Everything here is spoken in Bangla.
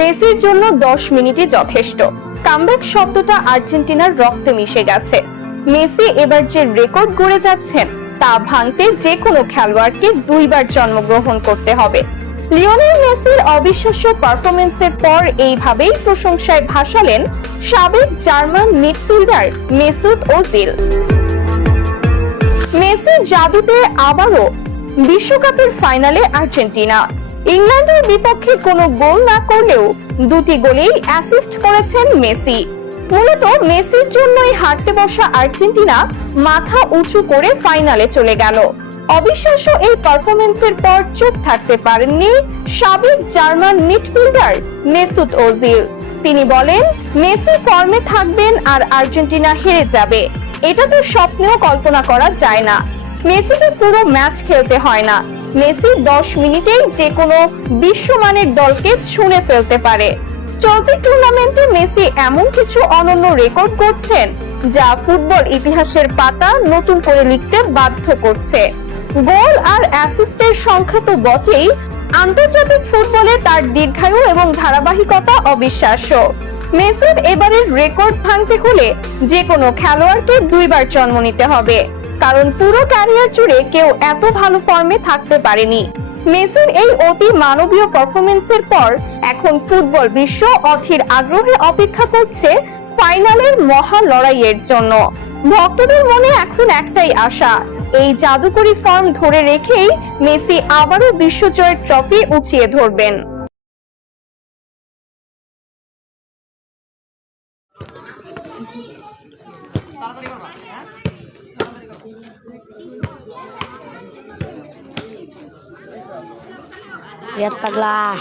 মেসির জন্য 10 মিনিটই যথেষ্ট। কামব্যাক শব্দটা আর্জেন্টিনার রক্তে মিশে গেছে। মেসি এবার যে রেকর্ড গড়ে যাচ্ছেন তা ভাঙতে যে কোনো খেলোয়াড়কে 2 বার জন্মগ্রহণ করতে হবে। লিওনেল মেসির অবিশ্বাস্য পারফরম্যান্সের পর এইভাবেই প্রশংসায় ভাসালেন সাবেক German midfielder Mesut Ozil. Messi জাদুতে আবারও বিশ্বকাপের ফাইনালে আর্জেন্টিনা। ইংল্যান্ডের বিপক্ষে কোনো গোল না করলেও 2টি গোলেই অ্যাসিস্ট করেছেন মেসি। মূলত মেসির জন্যই হারতে বসা আর্জেন্টিনা মাথা উঁচু করে ফাইনালে চলে গেল। অবিশ্বাস্য এই পারফরম্যান্সের পর চুপ থাকতে পারেননি সাবেক জার্মান মিডফিল্ডার মেসুত ওজিল। তিনি বলেন, মেসি ফর্মে থাকবেন আর আর্জেন্টিনা হেরে যাবে, এটা তো স্বপ্নেও কল্পনা করা যায় না। মেসিকে পুরো ম্যাচ খেলতে হয় না, মেসি 10 মিনিটেই যে কোনো বিশ্বমানের দলকে ছুঁড়ে ফেলতে পারে। চলতি টুর্নামেন্টে মেসি এমন কিছু অনন্য রেকর্ড করছেন যা ফুটবল ইতিহাসের পাতা নতুন করে লিখতে বাধ্য করছে। গোল আর অ্যাসিস্টের সংখ্যা তো বটেই, আন্তর্জাতিক ফুটবলে তার দীর্ঘায়ু এবং ধারাবাহিকতা অবিশ্বাস্য। মেসির এবারের রেকর্ড ভাঙতে হলে যে কোনো খেলোয়াড়কে 2 বার জন্ম নিতে হবে, কারণ পুরো ক্যারিয়ার জুড়ে কেউ এত ভালো ফর্মে থাকতে পারেনি। মেসির এই অতি মানবীয় পারফরম্যান্সের পর এখন ফুটবল বিশ্ব অধীর আগ্রহে অপেক্ষা করছে ফাইনালের মহা লড়াইয়ের জন্য। ভক্তদের মনে এখন একটাই আশা, এই জাদুকরী ফর্ম ধরে রেখেই মেসি আবারও বিশ্বজয়ের ট্রফি উঁচিয়ে ধরবেন। Lihat taglah.